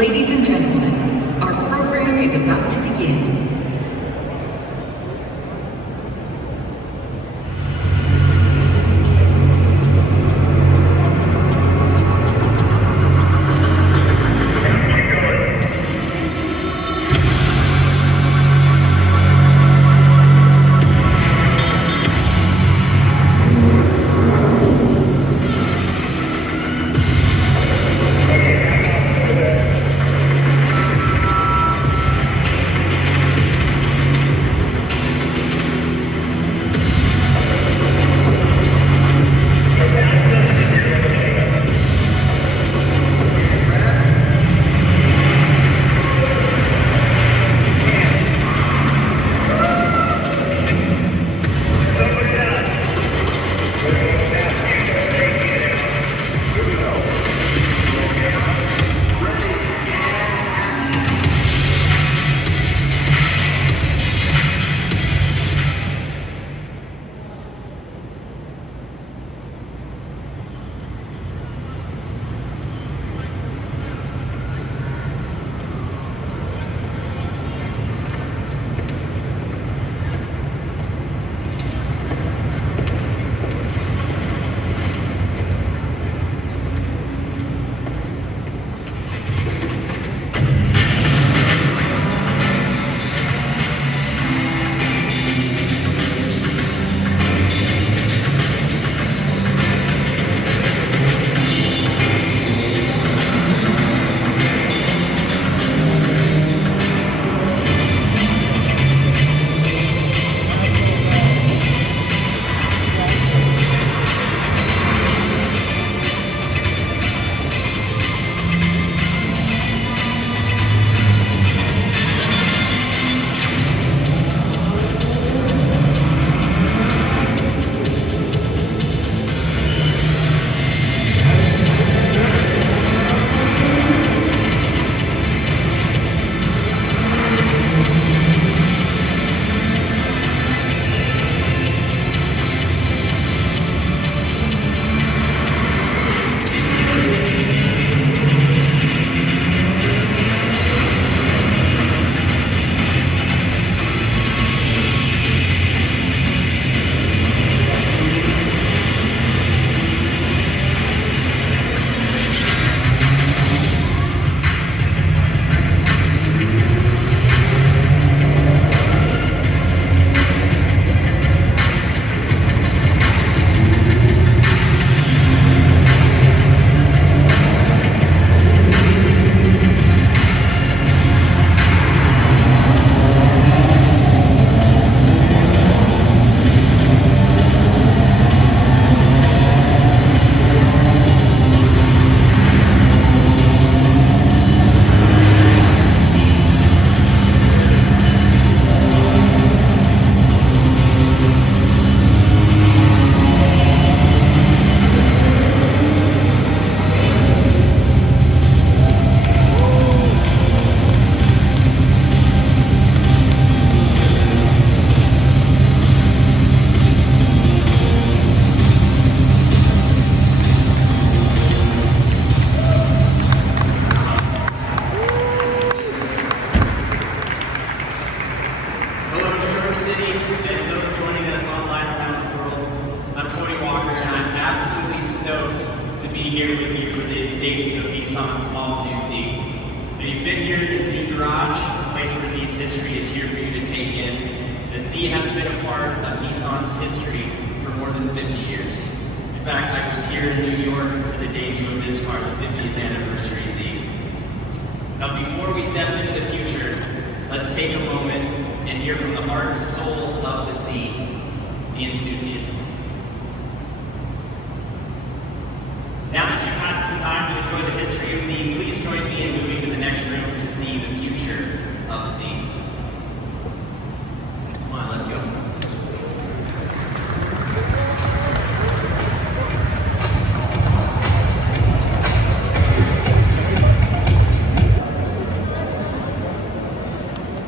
Ladies and gentlemen, our program is about to begin.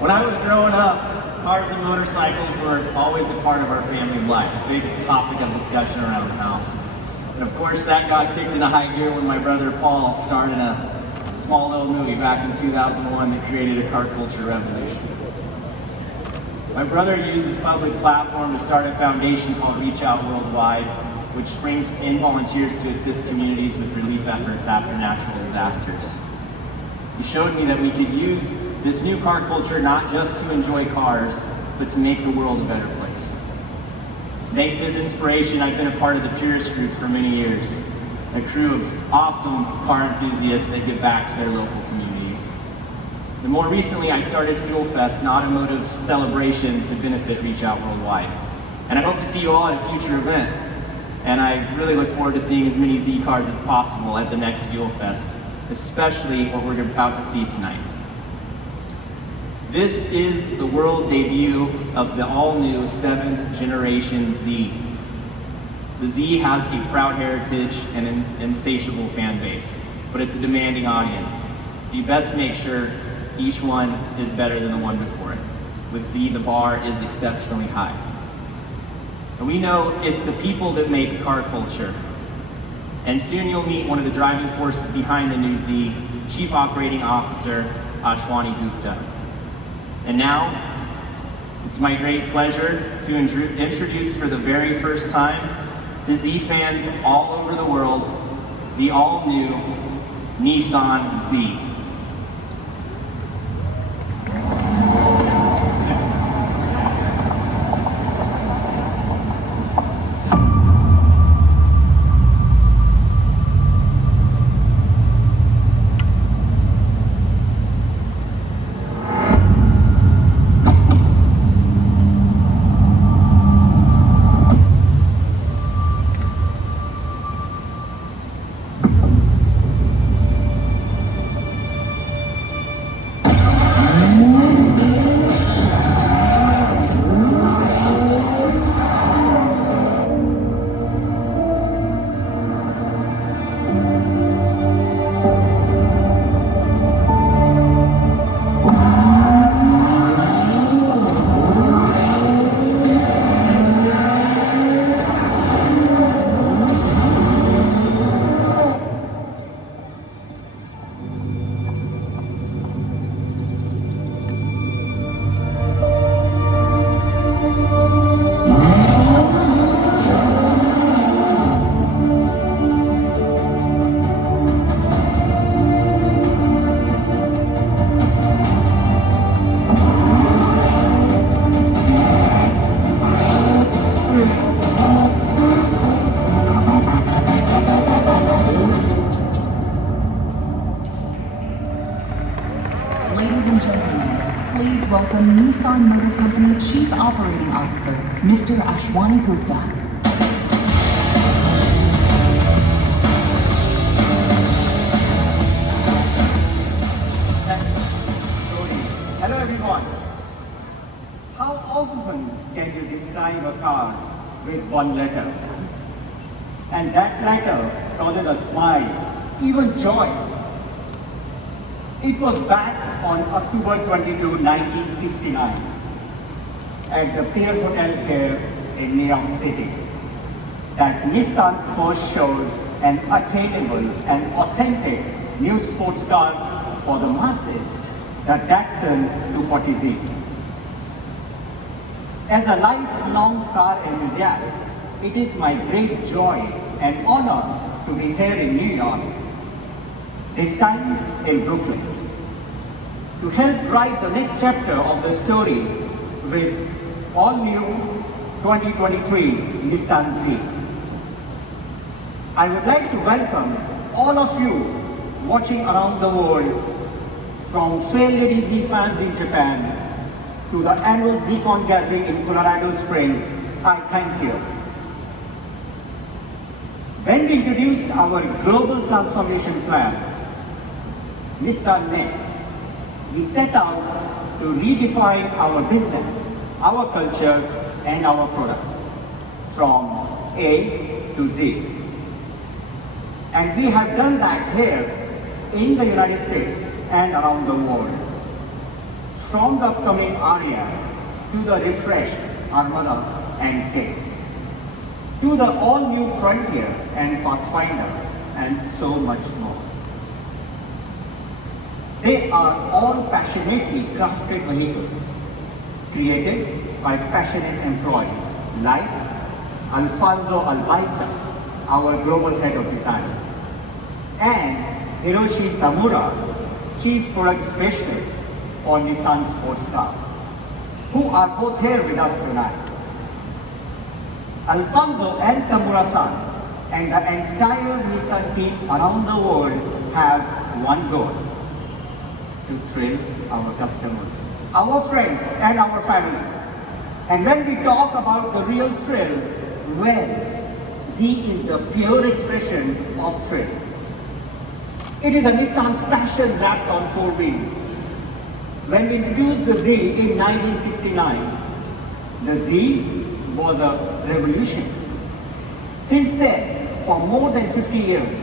When I was growing up, cars and motorcycles were always a part of our family life, a big topic of discussion around the house. And of course that got kicked into high gear when my brother Paul started a small little movie back in 2001 that created a car culture revolution. My brother used his public platform to start a foundation called Reach Out Worldwide, which brings in volunteers to assist communities with relief efforts after natural disasters. He showed me that we could use this new car culture not just to enjoy cars, but to make the world a better place. Thanks to his inspiration, I've been a part of the Purist Group for many years, a crew of awesome car enthusiasts that give back to their local communities. And more recently, I started Fuel Fest, an automotive celebration to benefit Reach Out Worldwide. And I hope to see you all at a future event. And I really look forward to seeing as many Z cars as possible at the next Fuel Fest, especially what we're about to see tonight. This is the world debut of the all-new 7th generation Z. The Z has a proud heritage and an insatiable fan base, but it's a demanding audience. So you best make sure each one is better than the one before it. With Z, the bar is exceptionally high. And we know it's the people that make car culture. And soon you'll meet one of the driving forces behind the new Z, Chief Operating Officer Ashwani Gupta. And now, it's my great pleasure to introduce for the very first time to Z fans all over the world, the all-new Nissan Z. Ladies and gentlemen, please welcome Nissan Motor Company Chief Operating Officer, Mr. Ashwani Gupta. Hello everyone. How often can you describe a car with one letter? And that letter causes a smile, even joy. It was back on October 22, 1969 at the Pier Hotel here in New York City that Nissan first showed an attainable and authentic new sports car for the masses, the Datsun 240Z. As a lifelong car enthusiast, it is my great joy and honor to be here in New York, this time in Brooklyn, to help write the next chapter of the story with all-new 2023 Nissan Z. I would like to welcome all of you watching around the world, from Fair Lady Z fans in Japan to the annual ZCon gathering in Colorado Springs. I thank you. When we introduced our global transformation plan, Nissan Next, we set out to redefine our business, our culture, and our products from A to Z. And we have done that here in the United States and around the world. From the upcoming Aria to the refreshed Armada and Kicks, to the all-new Frontier and Pathfinder, and so much more. They are all passionately crafted vehicles, created by passionate employees like Alfonso Albaiza, our global head of design, and Hiroshi Tamura, chief product specialist for Nissan sports cars, who are both here with us tonight. Alfonso and Tamura-san and the entire Nissan team around the world have one goal: to thrill our customers, our friends, and our family. And when we talk about the real thrill, well, Z is the pure expression of thrill. It is a Nissan's passion wrapped on four wheels. When we introduced the Z in 1969, the Z was a revolution. Since then, for more than 50 years,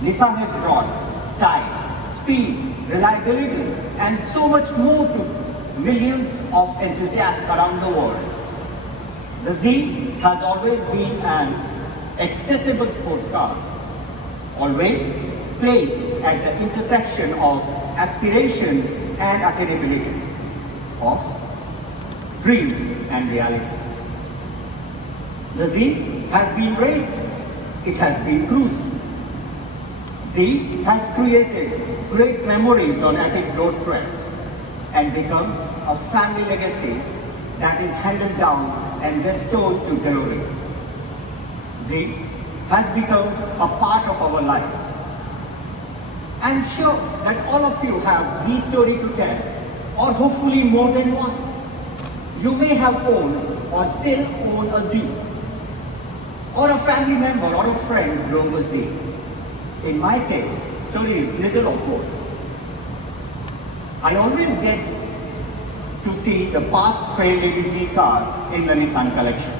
Nissan has brought style, speed, reliability, and so much more to millions of enthusiasts around the world. The Z has always been an accessible sports car, always placed at the intersection of aspiration and attainability, of dreams and reality. The Z has been raised, it has been cruised. Z has created great memories on epic road trips and become a family legacy that is handed down and restored to glory. Z has become a part of our lives. I'm sure that all of you have Z story to tell, or hopefully more than one. You may have owned or still own a Z, or a family member or a friend drove a Z. In my case, story is neither of both. I always get to see the past Fair Lady Z cars in the Nissan collection.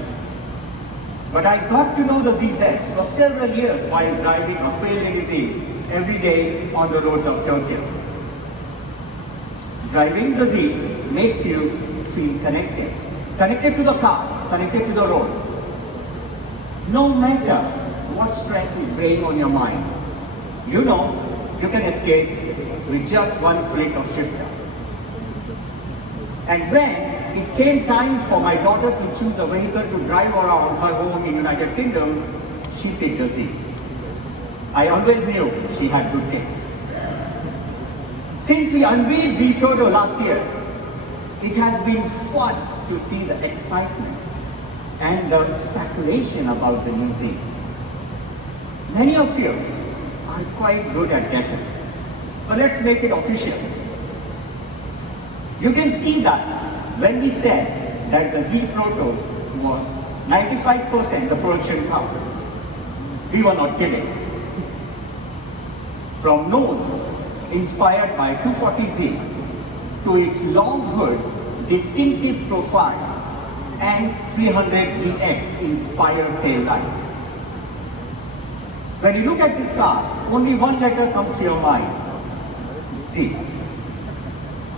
But I got to know the Z best for several years while driving a Fair Lady Z every day on the roads of Tokyo. Driving the Z makes you feel connected. Connected to the car, connected to the road. No matter what stress is weighing on your mind, you know you can escape with just one flick of shifter. And when it came time for my daughter to choose a vehicle to drive around her home in United Kingdom, she picked a Z. I always knew she had good taste. Since we unveiled Z Proto last year, it has been fun to see the excitement and the speculation about the new Z. Many of you are quite good at guessing, but let's make it official. You can see that when we said that the Z Proto was 95% the production power, we were not kidding. From nose inspired by 240Z to its long hood, distinctive profile, and 300ZX inspired tail lights. When you look at this car, only one letter comes to your mind: Z.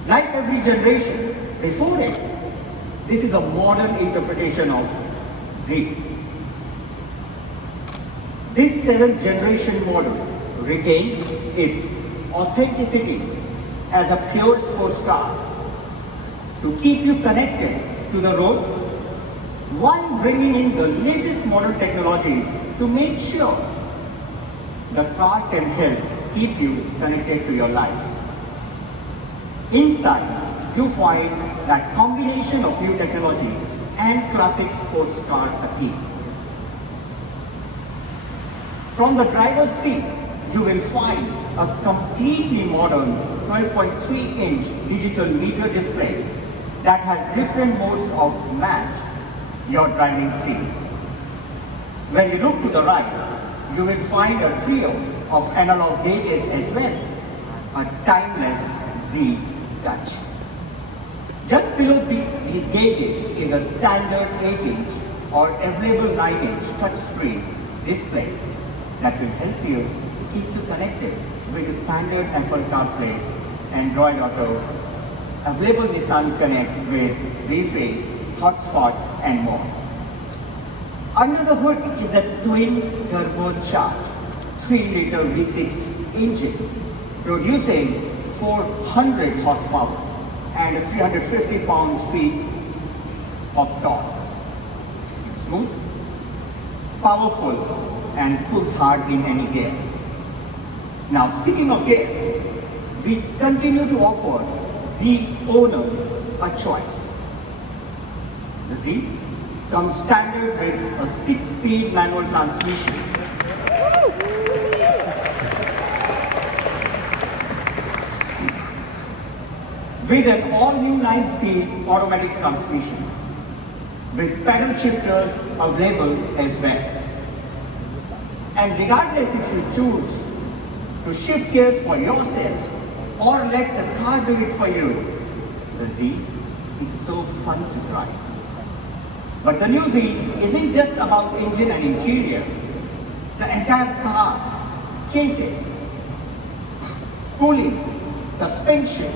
Like every generation before it, this is a modern interpretation of Z. This 7th generation model retains its authenticity as a pure sports car to keep you connected to the road while bringing in the latest modern technologies to make sure the car can help keep you connected to your life. Inside, you find that combination of new technology and classic sports car appeal. From the driver's seat, you will find a completely modern 12.3-inch digital meter display that has different modes of match your driving scene. When you look to the right, you will find a trio of analog gauges as well, a timeless Z Touch. Just below these gauges is a standard 8-inch or available 9-inch touchscreen display that will help you keep you connected with the standard Apple CarPlay, Android Auto, available Nissan Connect with Wi-Fi, hotspot, and more. Under the hood is a twin turbocharged 3-liter V6 engine producing 400 horsepower and 350 pound-feet of torque. It's smooth, powerful, and pulls hard in any gear. Now, speaking of gears, we continue to offer Z owners a choice. The Z comes standard with a 6-speed manual transmission. With an all-new 9-speed automatic transmission, with pedal shifters available as well. And regardless if you choose to shift gears for yourself or let the car do it for you, the Z is so fun to drive. But the new Z isn't just about engine and interior. The entire car, chassis, cooling, suspension,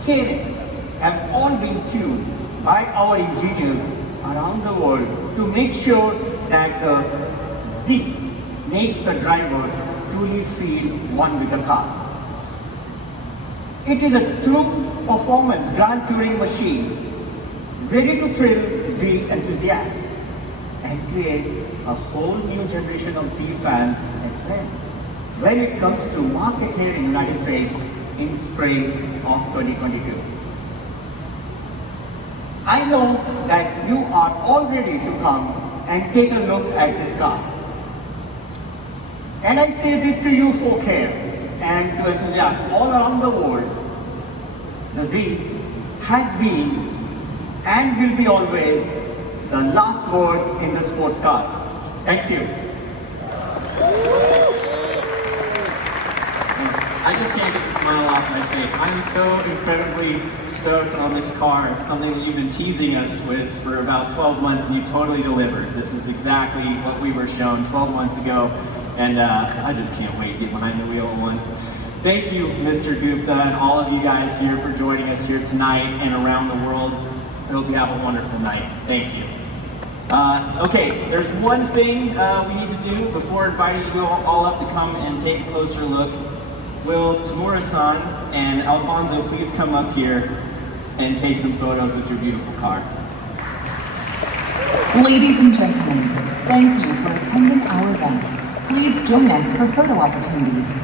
steering have all been tuned by our engineers around the world to make sure that the Z makes the driver truly feel one with the car. It is a true performance Grand Touring machine, ready to thrill Z enthusiasts and create a whole new generation of Z fans as well, when it comes to market here in the United States in spring of 2022. I know that you are all ready to come and take a look at this car. And I say this to you folk here and to enthusiasts all around the world, the Z has been and will be always the last word in the sports car. Thank you. I just can't get the smile off my face. I'm so incredibly stoked on this car. It's something that you've been teasing us with for about 12 months and you totally delivered. This is exactly what we were shown 12 months ago, and I just can't wait to get behind the wheel of one. Thank you, Mr. Gupta, and all of you guys here for joining us here tonight and around the world. I hope you have a wonderful night. Thank you. Okay, there's one thing we need to do before inviting you all up to come and take a closer look. Will Tamura-san and Alfonso please come up here and take some photos with your beautiful car? Ladies and gentlemen, thank you for attending our event. Please join us for photo opportunities.